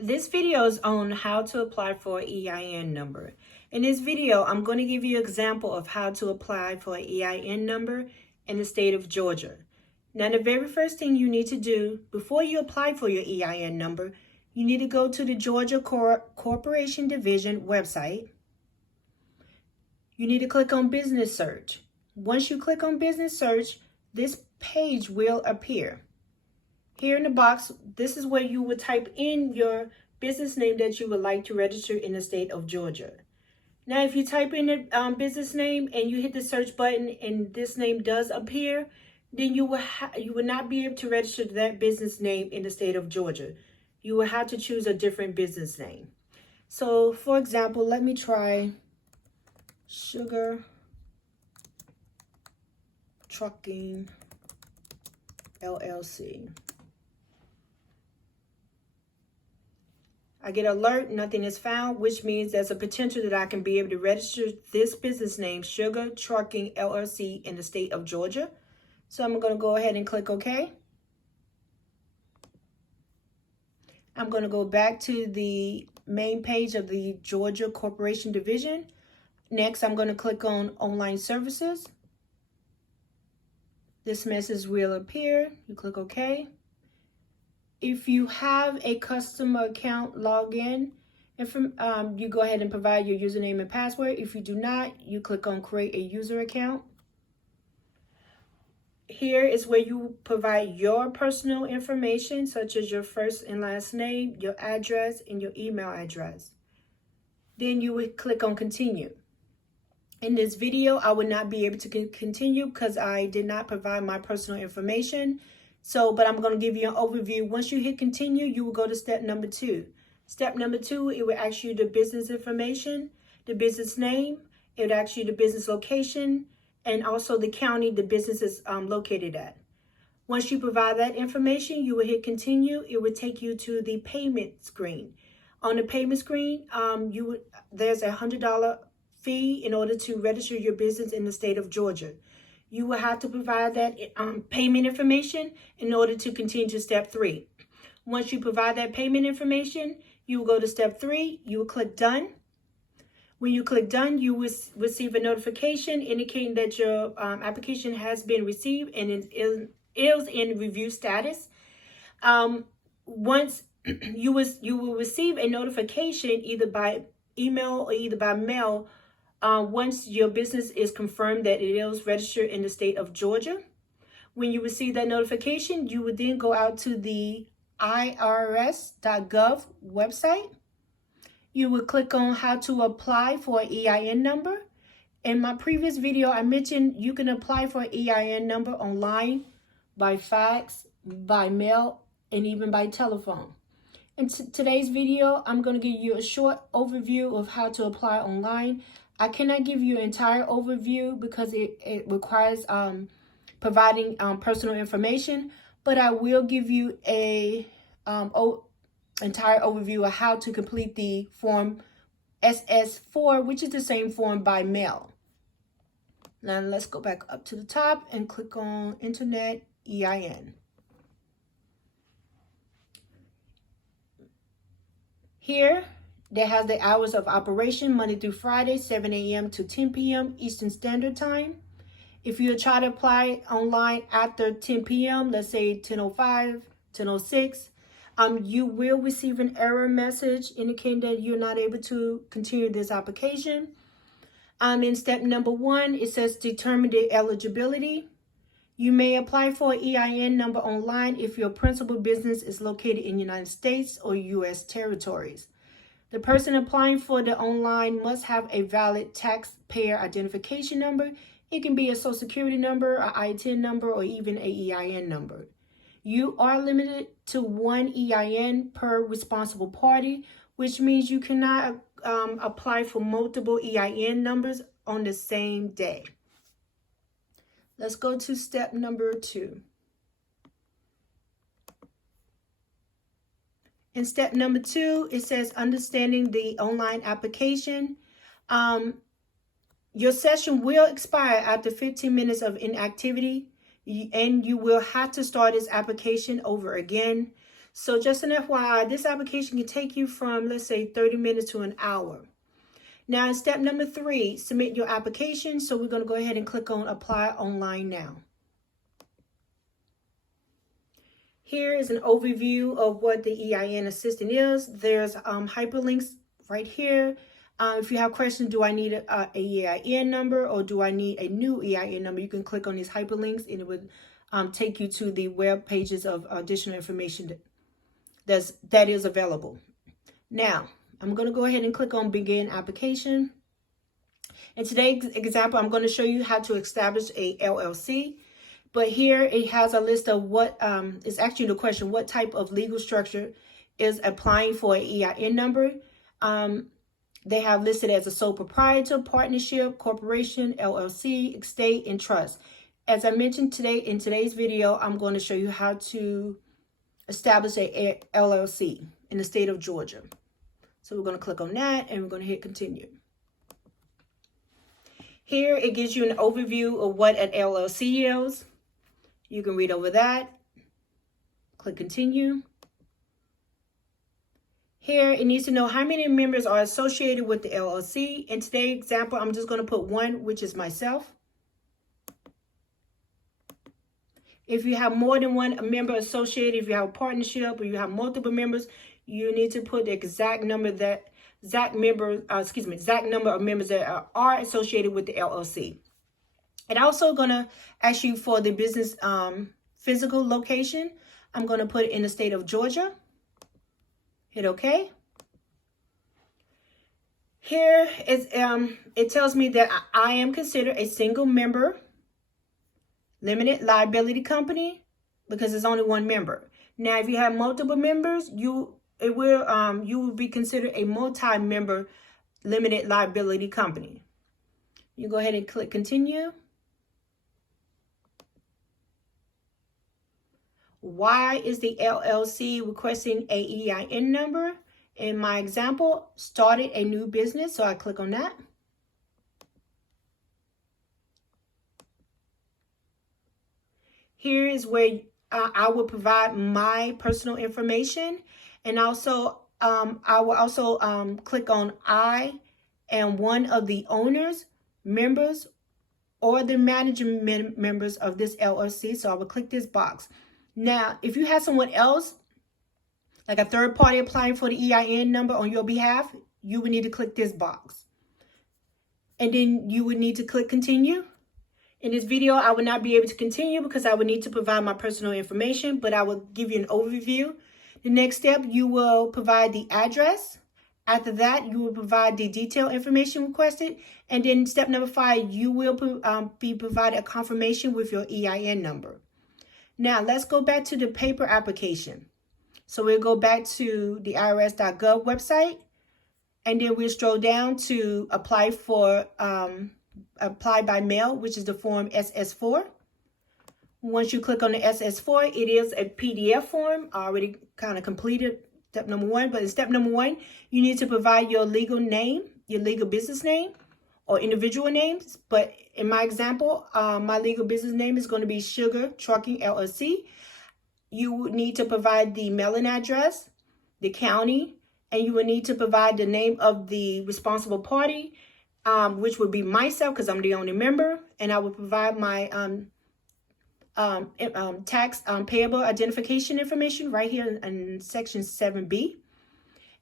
This video is on how to apply for an EIN number. In this video, I'm going to give you an example of how to apply for an EIN number in the state of Georgia. Now, the very first thing you need to do before you apply for your EIN number, you need to go to the Georgia Corporation Division website. You need to click on Business Search. Once you click on Business Search, this page will appear. Here in the box, this is where you would type in your business name that you would like to register in the state of Georgia. Now, if you type in the business name and you hit the search button and this name does appear, then you will not be able to register that business name in the state of Georgia. You will have to choose a different business name. So, for example, let me try Sugar Trucking LLC. I get an alert, nothing is found, which means there's a potential that I can be able to register this business name, Sugar Trucking LLC, in the state of Georgia. So I'm going to go ahead and click OK. I'm going to go back to the main page of the Georgia Corporation Division. Next, I'm going to click on Online Services. This message will appear. You click OK. If you have a customer account login, you go ahead and provide your username and password. If you do not, you click on Create a User Account. Here is where you provide your personal information, such as your first and last name, your address, and your email address. Then you would click on Continue. In this video, I would not be able to continue because I did not provide my personal information. But I'm going to give you an overview. Once you hit continue, you will go to step number 2. Step number 2, it will ask you the business information, the business name. It would ask you the business location and also the county the business is located at. Once you provide that information, you will hit continue. It will take you to the payment screen. On the payment screen, there's a $100 fee in order to register your business in the state of Georgia. You will have to provide that payment information in order to continue to step 3. Once you provide that payment information, you will go to step 3. You will click Done. When you click Done, you will receive a notification indicating that your application has been received and it is in review status. Once you will receive a notification either by email or either by mail. Once your business is confirmed that it is registered in the state of Georgia. When you receive that notification, you would then go out to the irs.gov website. You would click on how to apply for an EIN number. In my previous video, I mentioned you can apply for an EIN number online, by fax, by mail, and even by telephone. In today's video, I'm going to give you a short overview of how to apply online. I cannot give you an entire overview because it requires providing personal information, but I will give you a entire overview of how to complete the form SS4, which is the same form by mail. Now let's go back up to the top and click on Internet EIN. Here, that has the hours of operation, Monday through Friday, 7 a.m. to 10 p.m. Eastern Standard Time. If you try to apply online after 10 p.m., let's say 10:05, 10:06, you will receive an error message indicating that you're not able to continue this application. In step number 1, it says determine the eligibility. You may apply for an EIN number online if your principal business is located in the United States or U.S. territories. The person applying for the online must have a valid taxpayer identification number. It can be a Social Security number, an ITIN number, or even a EIN number. You are limited to 1 EIN per responsible party, which means you cannot apply for multiple EIN numbers on the same day. Let's go to step number 2. In step number 2, it says understanding the online application. Your session will expire after 15 minutes of inactivity, and you will have to start this application over again. So just an FYI, this application can take you from, let's say, 30 minutes to an hour. Now, in step number 3, submit your application. So we're going to go ahead and click on Apply Online Now. Here is an overview of what the EIN Assistant is. There's hyperlinks right here. If you have questions, do I need a EIN number or do I need a new EIN number? You can click on these hyperlinks and it would take you to the web pages of additional information that is available. Now, I'm going to go ahead and click on Begin Application. In today's example, I'm going to show you how to establish a LLC. But here it has a list of what is actually the question, what type of legal structure is applying for an EIN number. They have listed as a sole proprietor, partnership, corporation, LLC, estate, and trust. As I mentioned today in today's video, I'm going to show you how to establish a LLC in the state of Georgia. So we're going to click on that and we're going to hit continue. Here it gives you an overview of what an LLC is. You can read over that. Click continue. Here it needs to know how many members are associated with the LLC. In today's example, I'm just going to put 1, which is myself. If you have more than 1 member associated, if you have a partnership or you have multiple members, you need to put the exact number of members that are associated with the LLC. And also going to ask you for the business physical location. I'm going to put it in the state of Georgia. Hit OK. Here it tells me that I am considered a single member limited liability company because there's only 1 member. Now, if you have multiple members, you will be considered a multi-member limited liability company. You go ahead and click continue. Why is the LLC requesting a EIN number? In my example, started a new business, so I click on that. Here is where I will provide my personal information, and also I will also click on I am one of the owners, members, or the management members of this LLC. So I will click this box. Now, if you have someone else, like a third party applying for the EIN number on your behalf, you would need to click this box. And then you would need to click continue. In this video, I would not be able to continue because I would need to provide my personal information, but I will give you an overview. The next step, you will provide the address. After that, you will provide the detailed information requested. And then step number 5, you will be provided a confirmation with your EIN number. Now, let's go back to the paper application. So we'll go back to the irs.gov website, and then we'll scroll down to apply by mail, which is the form SS4. Once you click on the SS4, it is a PDF form. I already kind of completed step number 1, but in step number 1, you need to provide your legal name, your legal business name, or individual names. But in my example, my legal business name is going to be Sugar Trucking LLC. You would need to provide the mailing address, the county, and you would need to provide the name of the responsible party, which would be myself because I'm the only member, and I will provide my tax payable identification information right here in section 7B.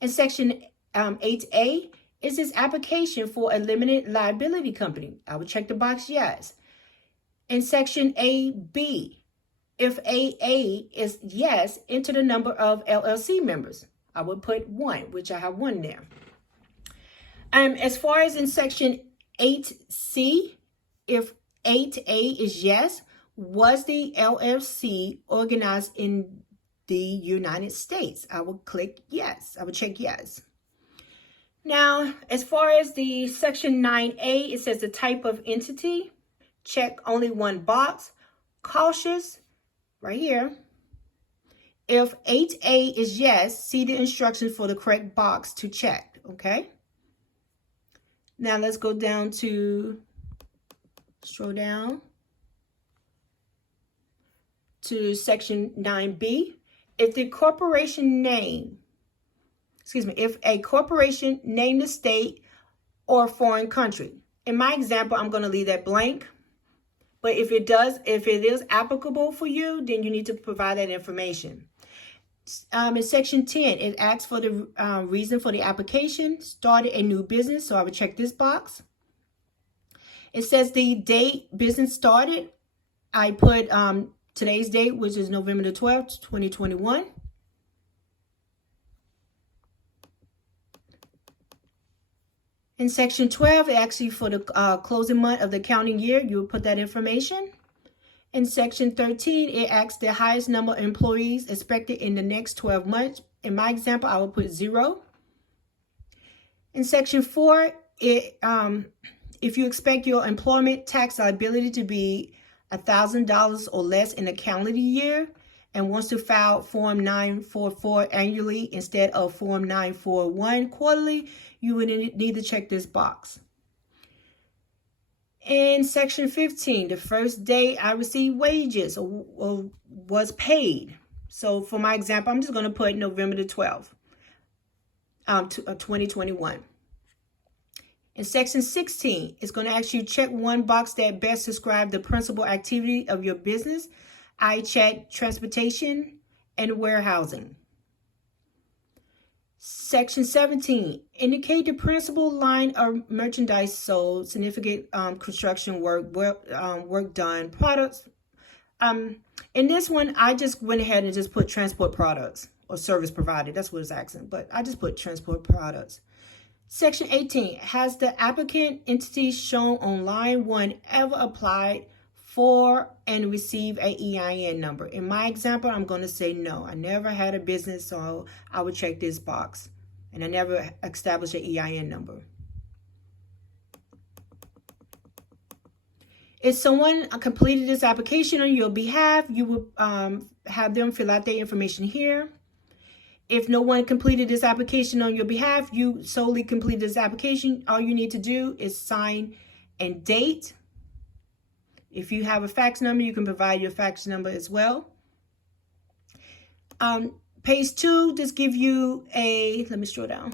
And section 8A is this application for a limited liability company. I would check the box yes. In section AB, if AA is yes, enter the number of LLC members. I would put 1, which I have 1 there. As far as in section 8C, if 8A is yes, was the LLC organized in the United States? I will click yes. I will check yes. Now, as far as the section 9A, it says the type of entity. Check only 1 box. Cautious, right here. If 8A is yes, see the instructions for the correct box to check, okay? Now let's go down to, scroll down to section 9B. if the corporation name, if a corporation named the state or foreign country. In my example, I'm going to leave that blank. But if it is applicable for you, then you need to provide that information. In section 10, it asks for the reason for the application, started a new business, so I would check this box. It says the date business started. I put today's date, which is November the 12th, 2021. In section 12, it asks you for the closing month of the accounting year. You will put that information. In section 13, it asks the highest number of employees expected in the next 12 months. In my example, I will put 0. In section 4, if you expect your employment tax liability to be $1,000 or less in a calendar year and wants to file Form 944 annually instead of Form 941 quarterly, you would need to check this box. In section 15, the first day I received wages or was paid. So for my example, I'm just going to put November the 12th, 2021. In section 16, it's going to ask you check one box that best describes the principal activity of your business. I check transportation and warehousing. Section 17, indicate the principal line of merchandise sold, significant construction work, work done, products. In this one, I just went ahead and just put transport products or service provided. That's what it's asking, but I just put transport products. Section 18, has the applicant entity shown on line 1 ever applied for and received a EIN number? In my example, I'm going to say no. I never had a business, so I would check this box. And I never established an EIN number. If someone completed this application on your behalf, you will have them fill out their information here. If no one completed this application on your behalf, you solely completed this application, all you need to do is sign and date. If you have a fax number, you can provide your fax number as well. Page 2 just give you let me scroll down.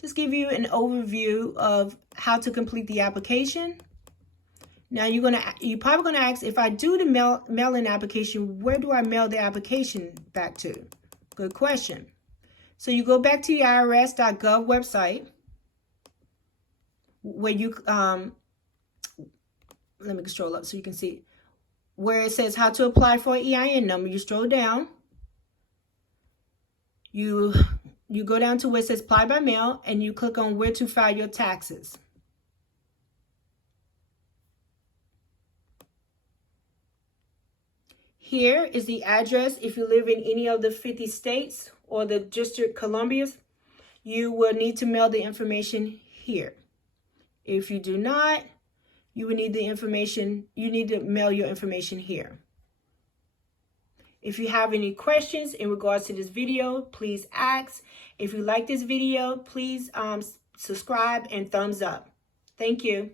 Just give you an overview of how to complete the application. Now you're probably gonna ask, if I do the mail-in application, where do I mail the application back to? Good question. So you go back to the irs.gov website where you let me scroll up so you can see where it says how to apply for an EIN number. You scroll down. You go down to where it says apply by mail and you click on where to file your taxes. Here is the address. If you live in any of the 50 states or the District Columbia, you will need to mail the information here. If you do not, you will need the information, you need to mail your information here. If you have any questions in regards to this video, please ask. If you like this video, please subscribe and thumbs up. Thank you.